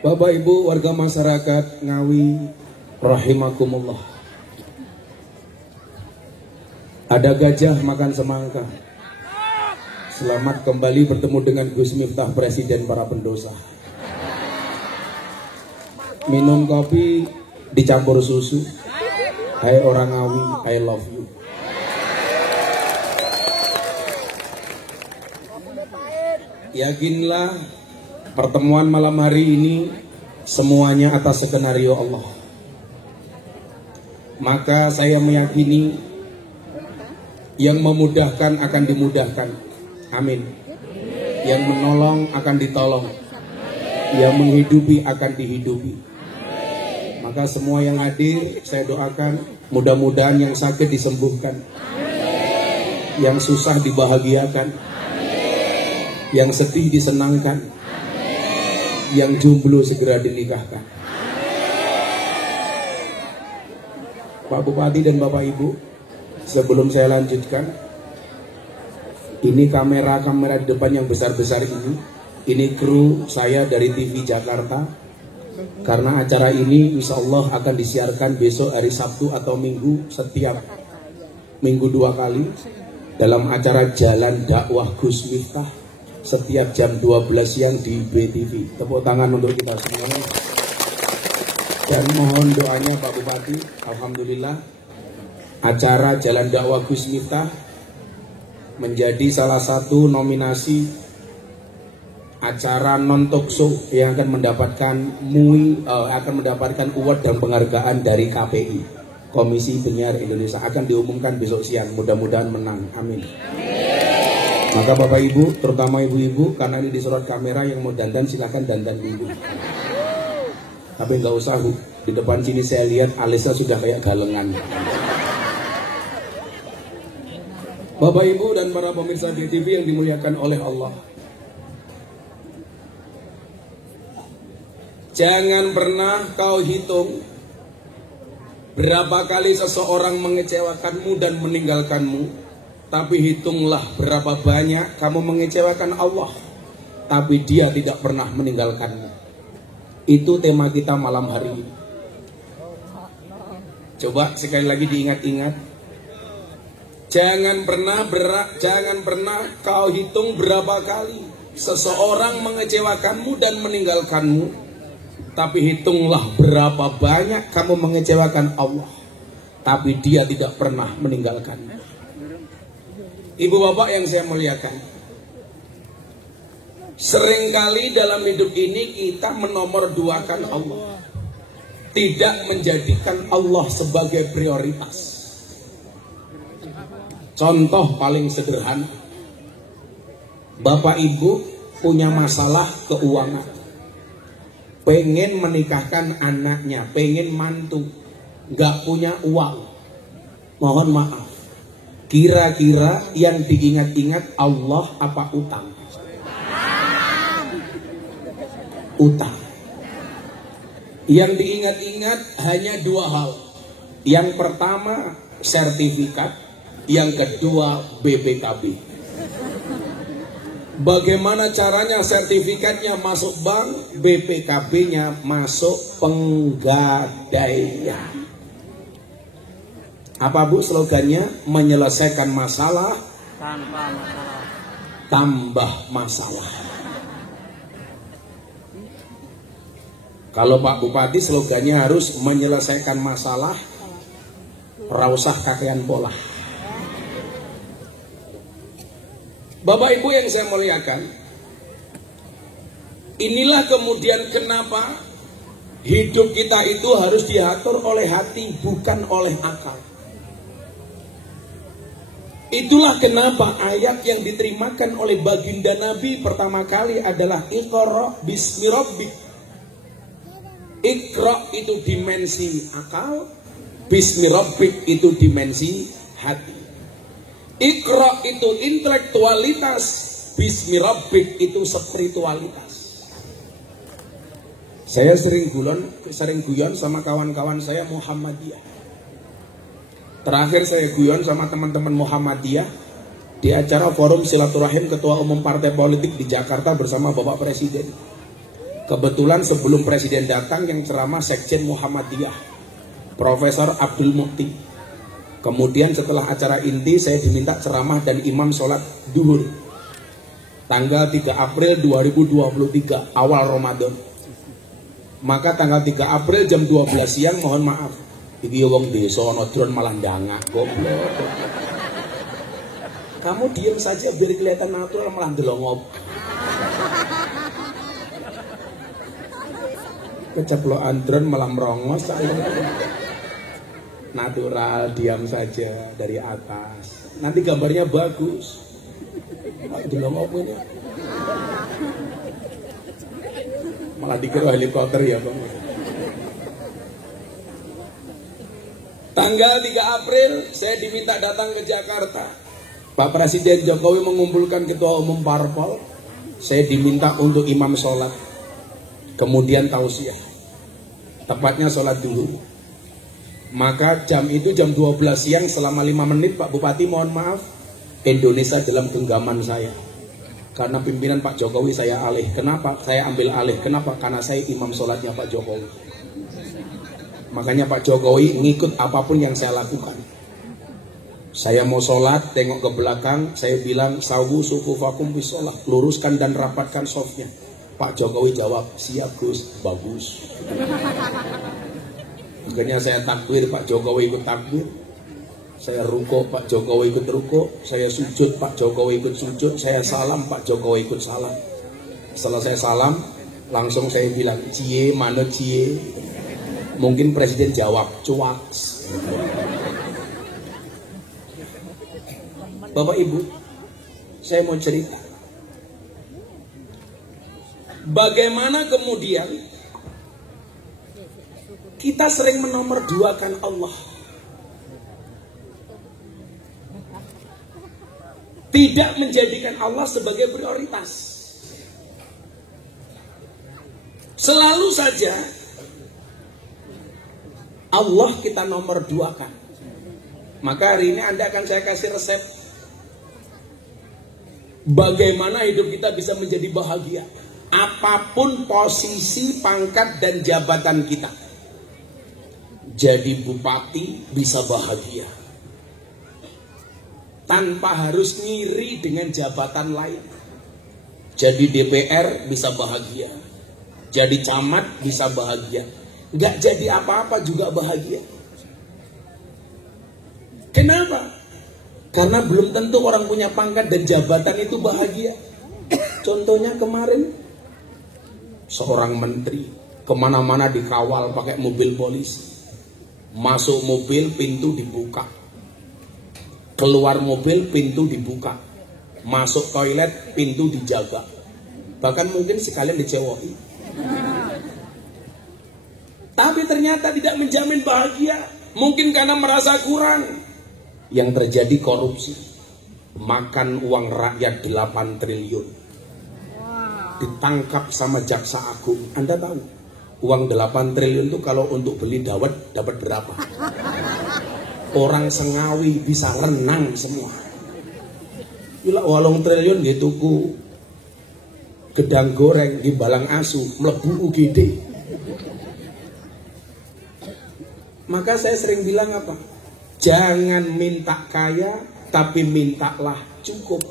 Bapak Ibu warga masyarakat Ngawi rahimakumullah. Ada gajah makan semangka. Selamat kembali bertemu dengan Gus Miftah, Presiden para pendosa. Minum kopi dicampur susu. Hai orang Ngawi, I love you. Yakinlah pertemuan malam hari ini semuanya atas skenario Allah. Maka saya meyakini yang memudahkan akan dimudahkan. Amin. Yang menolong akan ditolong. Yang menghidupi akan dihidupi. Maka semua yang hadir saya doakan mudah-mudahan yang sakit disembuhkan. Yang susah dibahagiakan. Yang sedih disenangkan. Yang jomblo segera dinikahkan. Pak Bupati dan Bapak Ibu, sebelum saya lanjutkan, ini kamera-kamera di depan yang besar-besar ini kru saya dari TV Jakarta. Karena acara ini insya Allah akan disiarkan besok hari Sabtu atau Minggu, setiap minggu 2 kali dalam acara Jalan Dakwah Gus Miftah setiap jam 12 siang di BTV. Tepuk tangan untuk kita semua. Dan mohon doanya Pak Bupati. Alhamdulillah acara Jalan Dakwah Gus Miftah menjadi salah satu nominasi acara non talk show yang akan mendapatkan award dan penghargaan dari KPI, Komisi Penyiaran Indonesia. Akan diumumkan besok siang. Mudah-mudahan menang. Amin. Maka Bapak Ibu, terutama ibu-ibu, karena ini disorot kamera, yang mau dandan silahkan dandan dulu. Tapi nggak usah, Bu. Di depan sini saya lihat alisnya sudah kayak galengan. Bapak Ibu dan para pemirsa BTV yang dimuliakan oleh Allah. Jangan pernah kau hitung berapa kali seseorang mengecewakanmu dan meninggalkanmu. Tapi hitunglah berapa banyak kamu mengecewakan Allah, tapi Dia tidak pernah meninggalkanmu. Itu tema kita malam hari ini. Coba sekali lagi diingat-ingat. Jangan pernah kau hitung berapa kali seseorang mengecewakanmu dan meninggalkanmu. Tapi hitunglah berapa banyak kamu mengecewakan Allah, tapi Dia tidak pernah meninggalkanmu. Ibu bapak yang saya muliakan, seringkali dalam hidup ini kita menomorduakan Allah, tidak menjadikan Allah sebagai prioritas. Contoh paling sederhana, bapak ibu punya masalah keuangan, pengen menikahkan anaknya, pengen mantu, gak punya uang. Mohon maaf, kira-kira yang diingat-ingat Allah apa utang? Utang. Yang diingat-ingat hanya 2 hal. Yang pertama sertifikat, yang kedua BPKB. Bagaimana caranya sertifikatnya masuk bank, BPKB-nya masuk penggadaian. Apa Bu slogannya? Menyelesaikan masalah tanpa masalah, tambah masalah. Kalau Pak Bupati slogannya harus menyelesaikan masalah, rausah kakean pola. Bapak Ibu yang saya muliakan, inilah kemudian kenapa hidup kita itu harus diatur oleh hati, bukan oleh akal. Itulah kenapa ayat yang diterimakan oleh baginda Nabi pertama kali adalah Iqra bismi rabbik. Iqra itu dimensi akal, bismi rabbik itu dimensi hati. Iqra itu intelektualitas, bismi rabbik itu spiritualitas. Saya sering guyon sama kawan-kawan saya Muhammadiyah. Terakhir saya guyon sama teman-teman Muhammadiyah di acara forum silaturahim Ketua Umum Partai Politik di Jakarta bersama Bapak Presiden. Kebetulan sebelum presiden datang yang ceramah Sekjen Muhammadiyah, Profesor Abdul Mukti. Kemudian setelah acara inti saya diminta ceramah dan imam sholat duhur. Tanggal 3 April 2023 awal Ramadan. Maka tanggal 3 April jam 12 siang mohon maaf. Iki wong desa ana drone malah ndangak goblok. Kamu diem saja biar kelihatan natural malah ndelongop. Keceplokan drone malah merongos. Natural, diam saja dari atas. Nanti gambarnya bagus. Ndelongop ini. Malah dikira helikopter ya Bang. Tanggal 3 April saya diminta datang ke Jakarta. Pak Presiden Jokowi mengumpulkan ketua umum parpol. Saya diminta untuk imam sholat. Kemudian tausiah. Tepatnya sholat dulu. Maka jam itu jam 12 siang selama 5 menit Pak Bupati mohon maaf. Indonesia dalam genggaman saya. Karena pimpinan Pak Jokowi saya alih. Kenapa? Saya ambil alih. Kenapa? Karena saya imam sholatnya Pak Jokowi. Makanya Pak Jokowi ngikut apapun yang saya lakukan. Saya mau sholat, tengok ke belakang, saya bilang sawu sufufakum bisolah, luruskan dan rapatkan softnya. Pak Jokowi jawab, siap Gus, bagus. Akhirnya saya takbir, Pak Jokowi ikut takbir. Saya ruko, Pak Jokowi ikut ruko. Saya sujud, Pak Jokowi ikut sujud. Saya salam, Pak Jokowi ikut salam. Setelah saya salam, langsung saya bilang, cie, mana cie? Mungkin Presiden jawab, cuaks. Bapak Ibu, saya mau cerita. Bagaimana kemudian kita sering menomorduakan Allah. Tidak menjadikan Allah sebagai prioritas. Selalu saja Allah kita nomorduakan. Maka hari ini Anda akan saya kasih resep bagaimana hidup kita bisa menjadi bahagia. Apapun posisi, pangkat, dan jabatan kita. Jadi bupati bisa bahagia. Tanpa harus ngiri dengan jabatan lain. Jadi DPR bisa bahagia. Jadi camat bisa bahagia. Nggak jadi apa-apa juga bahagia. Kenapa? Karena belum tentu orang punya pangkat dan jabatan itu bahagia. Contohnya kemarin seorang menteri kemana-mana dikawal pakai mobil polisi. Masuk mobil pintu dibuka, keluar mobil pintu dibuka, masuk toilet pintu dijaga, bahkan mungkin sekalian dicewoi. Tapi ternyata tidak menjamin bahagia. Mungkin karena merasa kurang. Yang terjadi korupsi. Makan uang rakyat 8 triliun. Ditangkap sama jaksa agung. Anda tahu uang 8 triliun itu kalau untuk beli dawet dapat berapa? Orang Sengawi bisa renang semua. Gila 8 triliun di tuku gedang goreng di Balang Asu mlebu UGD. Maka saya sering bilang apa? Jangan minta kaya, tapi mintalah cukup.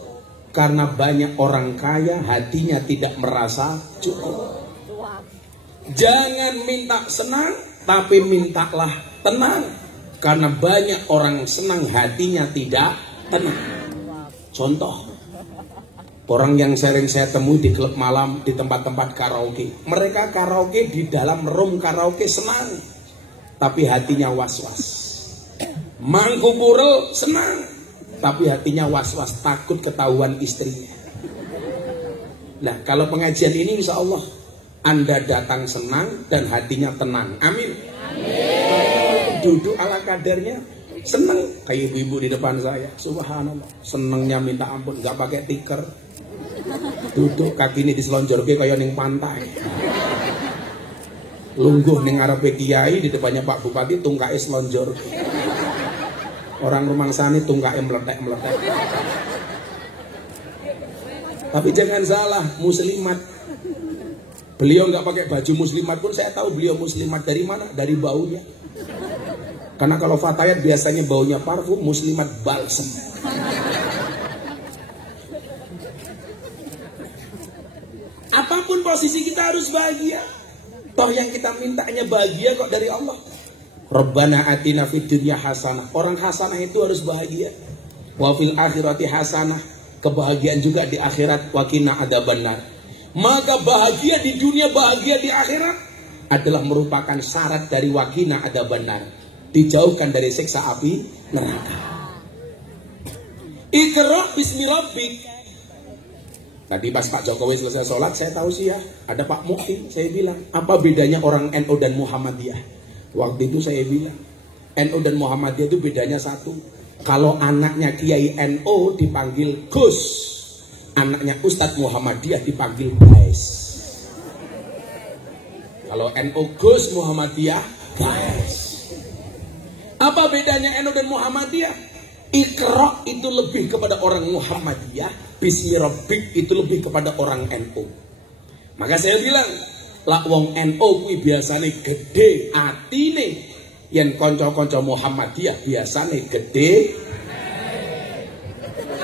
Karena banyak orang kaya, hatinya tidak merasa cukup. Jangan minta senang, tapi mintalah tenang. Karena banyak orang senang, hatinya tidak tenang. Contoh, orang yang sering saya temui di klub malam, di tempat-tempat karaoke. Mereka karaoke di dalam room karaoke senang. Tapi hatinya was-was. Mangku purel senang, tapi hatinya was-was, takut ketahuan istrinya. Nah, kalau pengajian ini insya Allah Anda datang senang dan hatinya tenang. Amin. Amin. Duduk ala kadarnya, senang kayak ibu-ibu di depan saya. Subhanallah, senangnya minta ampun, nggak pakai tikar. Duduk kaki ini diselonjorke kayak ning pantai. Lungguh ning ngarepe kiai, di depannya Pak Bupati tungkae selonjor. Orang rumah sana tungkae meletek-meletek. Tapi jangan salah, muslimat. Beliau nggak pakai baju muslimat pun saya tahu beliau muslimat dari mana? Dari baunya. Karena kalau Fatayat biasanya baunya parfum, muslimat balsem. Apapun posisi kita harus bahagia. Toh yang kita mintanya bahagia kok dari Allah. Rabbana atina fid dunya hasanah. Orang hasanah itu harus bahagia. Wa fil akhirati hasanah. Kebahagiaan juga di akhirat. Wa qina adzabannar. Maka bahagia di dunia, bahagia di akhirat adalah merupakan syarat dari wa qina adzabannar. Dijauhkan dari siksa api neraka. Iqra bismi rabbik. Tadi pas Pak Jokowi selesai sholat, saya tahu sih ya, ada Pak Muhsin, saya bilang, apa bedanya orang NU dan Muhammadiyah? Waktu itu saya bilang, NU dan Muhammadiyah itu bedanya satu. Kalau anaknya Kiai NU dipanggil Gus, anaknya Ustadz Muhammadiyah dipanggil Guys. Kalau NU Gus, Muhammadiyah Guys. Apa bedanya NU dan Muhammadiyah? Iqra itu lebih kepada orang Muhammadiyah, bismi rabbik itu lebih kepada orang NU. Maka saya bilang, lak wong NU kuwi biasane gede atine, yen kanca-kanca Muhammadiyah biasane gede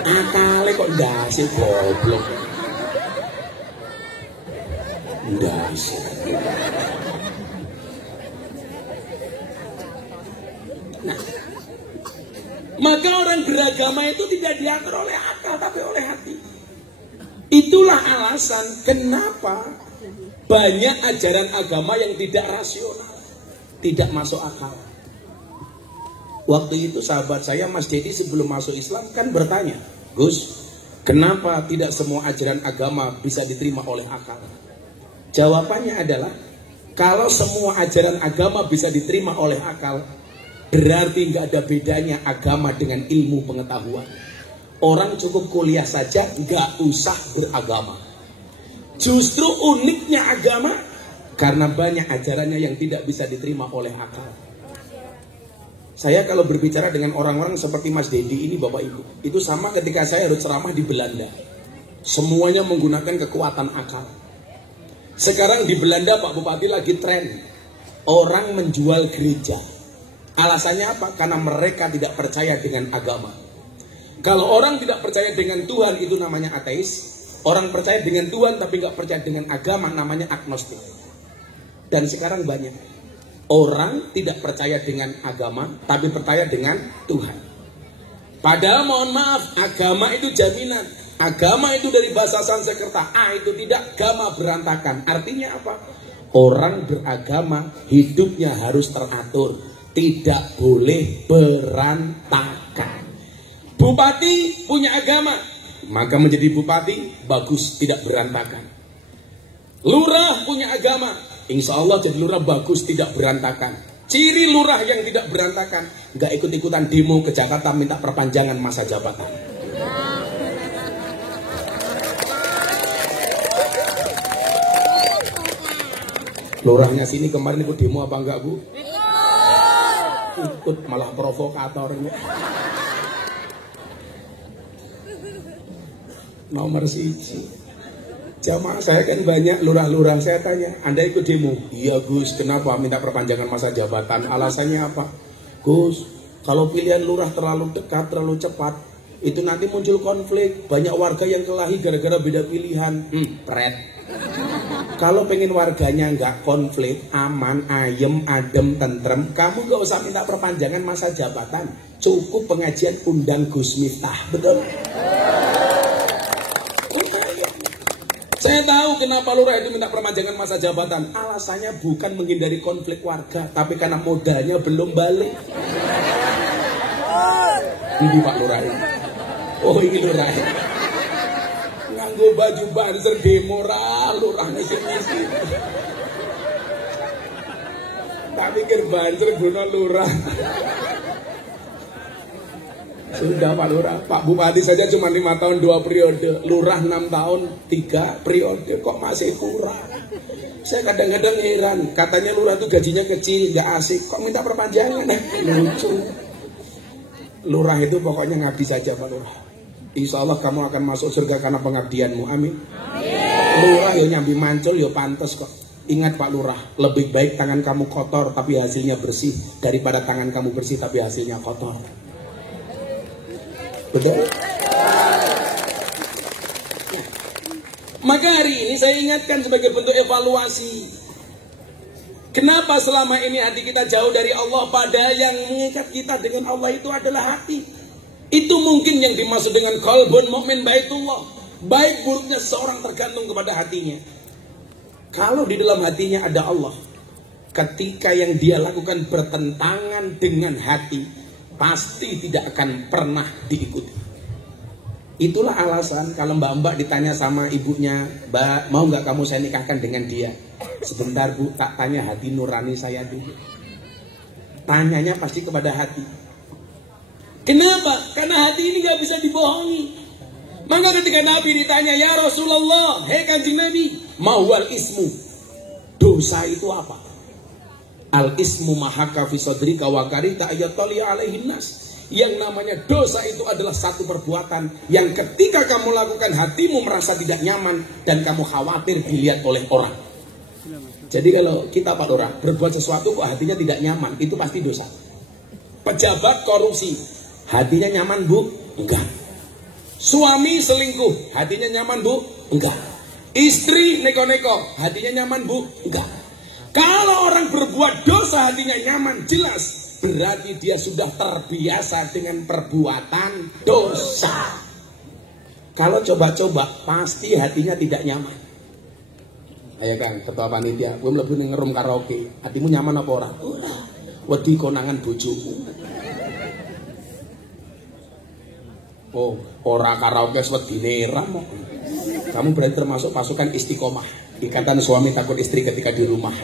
akale kok ndase goblok. Ndase. Nah, maka orang beragama itu tidak diatur oleh akal tapi oleh hati. Itulah alasan kenapa banyak ajaran agama yang tidak rasional, tidak masuk akal. Waktu itu sahabat saya Mas Dedi sebelum masuk Islam kan bertanya, Gus, kenapa tidak semua ajaran agama bisa diterima oleh akal? Jawabannya adalah, kalau semua ajaran agama bisa diterima oleh akal, berarti nggak ada bedanya agama dengan ilmu pengetahuan. Orang cukup kuliah saja, nggak usah beragama. Justru uniknya agama, karena banyak ajarannya yang tidak bisa diterima oleh akal. Saya kalau berbicara dengan orang-orang seperti Mas Dedi ini Bapak Ibu, itu sama ketika saya harus ceramah di Belanda. Semuanya menggunakan kekuatan akal. Sekarang di Belanda Pak Bupati lagi tren orang menjual gereja. Alasannya apa? Karena mereka tidak percaya dengan agama. Kalau orang tidak percaya dengan Tuhan itu namanya ateis. Orang percaya dengan Tuhan tapi nggak percaya dengan agama namanya agnostik. Dan sekarang banyak orang tidak percaya dengan agama tapi percaya dengan Tuhan. Padahal mohon maaf, agama itu jaminan. Agama itu dari bahasa Sanskerta. Itu tidak, agama berantakan. Artinya apa? Orang beragama hidupnya harus teratur, tidak boleh berantakan. Bupati punya agama, maka menjadi bupati bagus, tidak berantakan. Lurah punya agama, insya Allah jadi lurah bagus, tidak berantakan. Ciri lurah yang tidak berantakan, nggak ikut-ikutan demo ke Jakarta minta perpanjangan masa jabatan. Lurahnya sini kemarin ikut demo apa enggak Bu? Ikut, malah provokatornya. Nomor 1. Jamaah saya kan banyak lurah-lurah, saya tanya, Anda ikut demo? Iya Gus, kenapa minta perpanjangan masa jabatan? Alasannya apa? Gus, kalau pilihan lurah terlalu dekat, terlalu cepat, itu nanti muncul konflik. Banyak warga yang kelahi gara-gara beda pilihan. Pret. Kalau pengen warganya nggak konflik, aman, ayem, adem, tentrem, kamu nggak usah minta perpanjangan masa jabatan. Cukup pengajian undang Gus Miftah, betul? Saya tahu kenapa lurah itu minta perpanjangan masa jabatan. Alasannya bukan menghindari konflik warga, tapi karena modalnya belum balik. Ini Pak Lurah ini. Oh ini Lurah ini. Nganggo baju banser demo lurah ngisi-ngisi. Tak pikir banser guna lurah. Sudah Pak Lurah, Pak Bupati saja cuma 5 tahun 2 periode, Lurah 6 tahun 3 periode, kok masih kurang. Saya kadang-kadang heran, katanya Lurah itu gajinya kecil, gak asik, kok minta perpanjangan? Lucu. Lurah itu pokoknya ngabdi saja Pak Lurah. Insya Allah kamu akan masuk surga karena pengabdianmu, amin. Lurah ya nyambi mancul ya pantes kok. Ingat Pak Lurah, lebih baik tangan kamu kotor tapi hasilnya bersih daripada tangan kamu bersih tapi hasilnya kotor. Betul? Maka hari ini saya ingatkan sebagai bentuk evaluasi. Kenapa selama ini hati kita jauh dari Allah, padahal yang mengikat kita dengan Allah itu adalah hati. Itu mungkin yang dimaksud dengan qalbun mu'min baitullah. Baik buruknya seseorang tergantung kepada hatinya. Kalau di dalam hatinya ada Allah, ketika yang dia lakukan bertentangan dengan hati, pasti tidak akan pernah diikuti. Itulah alasan kalau mbak-mbak ditanya sama ibunya, "Mbak, mau nggak kamu saya nikahkan dengan dia?" Sebentar Bu, tak tanya hati nurani saya dulu. Tanyanya pasti kepada hati. Kenapa? Karena hati ini nggak bisa dibohongi. Maka ketika Nabi ditanya, "Ya Rasulullah, hei Kanjeng Nabi, mawal ismu?" Dosa itu apa? Al ismu mahaka fi sadrika wa karita ayatali alaihin nas. Yang namanya dosa itu adalah satu perbuatan yang ketika kamu lakukan hatimu merasa tidak nyaman dan kamu khawatir dilihat oleh orang. Jadi kalau kita Pak Lurah berbuat sesuatu kok hatinya tidak nyaman, itu pasti dosa. Pejabat korupsi, hatinya nyaman Bu? Enggak. Suami selingkuh, hatinya nyaman Bu? Enggak. Istri neko-neko, hatinya nyaman Bu? Enggak. Kalau orang berbuat dosa hatinya nyaman, jelas berarti dia sudah terbiasa dengan perbuatan dosa. Kalau coba-coba pasti hatinya tidak nyaman. Ayo Kang, ketua panitia, gue mlebu ning ngerum karaoke, hatimu nyaman apa ora? Ora. Wedi konangan bojoku. Oh, ora karaoke wedine ram. Kamu berarti termasuk pasukan istiqomah. Ikatan suami takut istri ketika di rumah.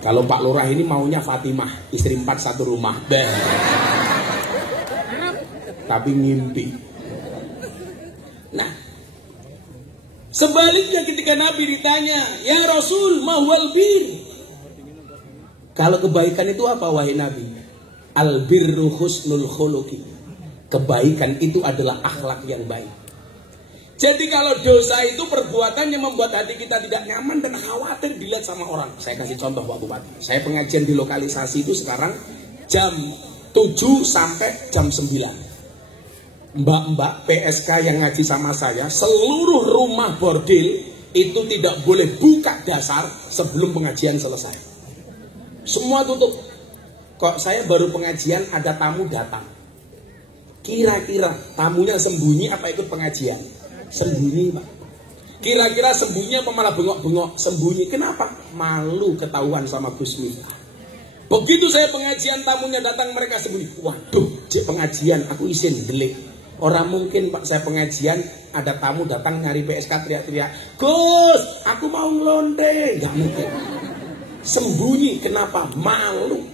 Kalau Pak Lurah ini maunya Fatimah, istri 4 satu rumah. Tapi ngimpi. Nah, sebaliknya ketika Nabi ditanya, "Ya Rasul, mahwal bir?" Kalau kebaikan itu apa wahai Nabi? Al birru husnul khuluqi. Kebaikan itu adalah akhlak yang baik. Jadi kalau dosa itu perbuatan yang membuat hati kita tidak nyaman dan khawatir dilihat sama orang. Saya kasih contoh Pak Bupati. Saya pengajian di lokalisasi itu sekarang jam 7 sampai jam 9. Mbak-mbak PSK yang ngaji sama saya, seluruh rumah bordil itu tidak boleh buka dasar sebelum pengajian selesai. Semua tutup. Kok saya baru pengajian ada tamu datang. Kira-kira tamunya sembunyi apa ikut pengajian? Sembunyi Pak. Kira-kira sembunyi apa malah bengok-bengok? Sembunyi. Kenapa? Malu ketahuan sama Gus Miftah. Begitu saya pengajian tamunya datang mereka sembunyi. Waduh, cek pengajian aku isin delik. Orang mungkin Pak saya pengajian ada tamu datang nyari PSK teriak-teriak, "Gus, aku mau ngelonde." Gak mungkin. Sembunyi. Kenapa? Malu.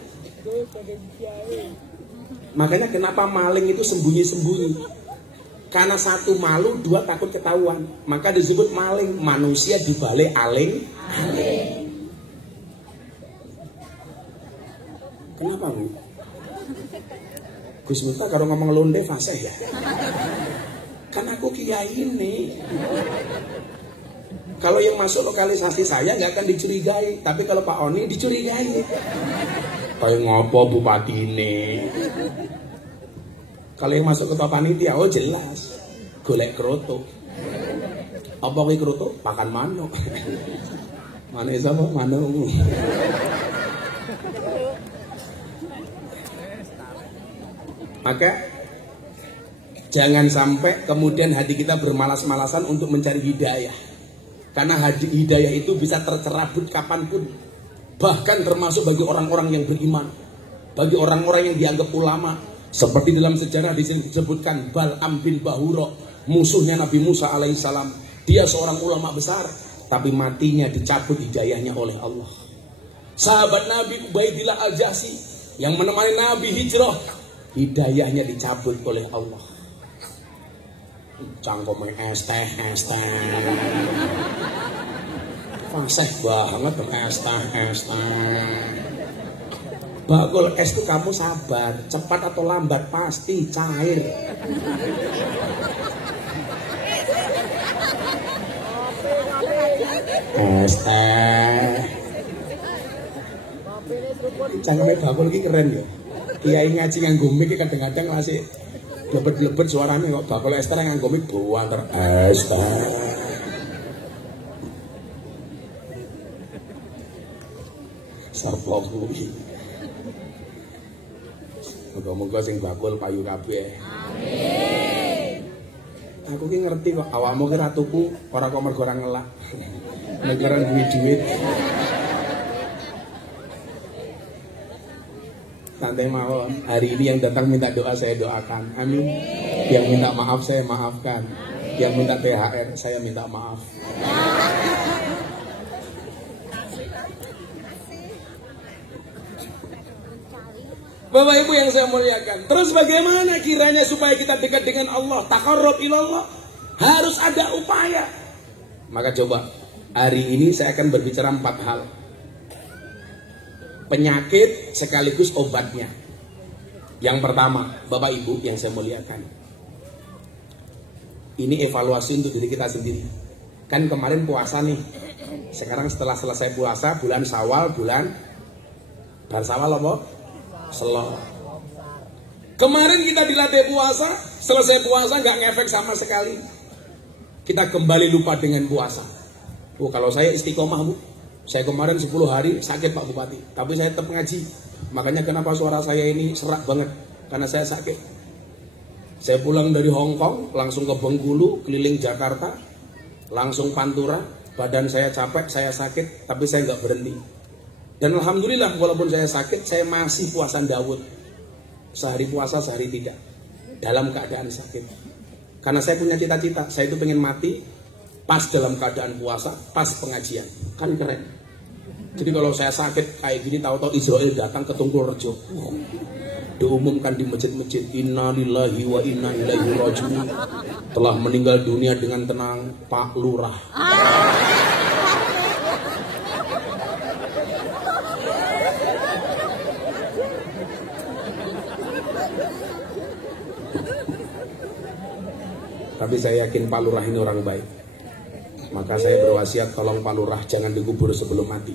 Makanya kenapa maling itu sembunyi-sembunyi? Karena satu malu, dua takut ketahuan. Maka disebut maling. Manusia dibalik aling. Kenapa Bu? Gus Miftah kalau ngomong londe fasih ya. Kan aku kiai ini. Kalau yang masuk lokalisasi saya nggak akan dicurigai. Tapi kalau Pak Oni dicurigai. Kayak ngopo bupati ini. Kalau yang masuk ketua panitia, oh jelas, golek kerutuk. Apa kuwi kerutuk? Pakan manuk. Manuk sapa? Manuk. Maka jangan sampai kemudian hati kita bermalas-malasan untuk mencari hidayah. Karena hidayah itu bisa tercerabut kapanpun. Bahkan termasuk bagi orang-orang yang beriman, bagi orang-orang yang dianggap ulama. Seperti dalam sejarah disebutkan Bal'am bin Bahura, musuhnya Nabi Musa alaihissalam. Dia seorang ulama besar, tapi matinya dicabut hidayahnya oleh Allah. Sahabat Nabi Ubaidillah Al-Jahsi yang menemani Nabi hijrah, hidayahnya dicabut oleh Allah. Cangkome es teh. Fasih banget es teh. Bakul es itu kamu sabar, cepat atau lambat pasti cair. Es teh. Cangkeme bakul ki keren ya. Kiai ngaji nganggo mic kadang-kadang masih blebet-blebet suarane kok bakul es teh nganggo mic buanter es teh. Sapa kuwi? Moga-moga sing bakul payu kabeh. Amin. Aku ki ngerti kok awakmu ki ratuku ora kok mergo ora ngelak. Negara duit-duit. Santai mawon. Hari ini yang datang minta doa saya doakan. Amin. Yang minta maaf saya maafkan. Yang minta THR saya minta maaf. Bapak Ibu yang saya muliakan. Terus bagaimana kiranya supaya kita dekat dengan Allah? Taqarrub ilallah. Harus ada upaya. Maka coba hari ini saya akan berbicara 4 hal. Penyakit sekaligus obatnya. Yang pertama, Bapak Ibu yang saya muliakan. Ini evaluasi untuk diri kita sendiri. Kan kemarin puasa nih. Sekarang setelah selesai puasa, bulan Syawal, bulan Barsawal apa? Selo. Kemarin kita dilatih puasa, selesai puasa nggak ngefek sama sekali. Kita kembali lupa dengan puasa. Oh, kalau saya istiqomah Bu, saya kemarin 10 hari sakit Pak Bupati, tapi saya tetap ngaji. Makanya kenapa suara saya ini serak banget, karena saya sakit. Saya pulang dari Hong Kong, langsung ke Bengkulu, keliling Jakarta, langsung Pantura. Badan saya capek, saya sakit, tapi saya nggak berhenti. Dan alhamdulillah walaupun saya sakit, saya masih puasa Daud. Sehari puasa, sehari tidak. Dalam keadaan sakit. Karena saya punya cita-cita, saya itu pengen mati pas dalam keadaan puasa, pas pengajian. Kan keren. Jadi kalau saya sakit kayak gini, tahu-tahu Israel datang ke Tungkulrejo. Diumumkan di masjid-masjid, inna lillahi wa inna ilaihi raji'un. Telah meninggal dunia dengan tenang Pak Lurah. Tapi saya yakin Pak Lurah ini orang baik. Maka saya berwasiat tolong Pak Lurah jangan dikubur sebelum mati.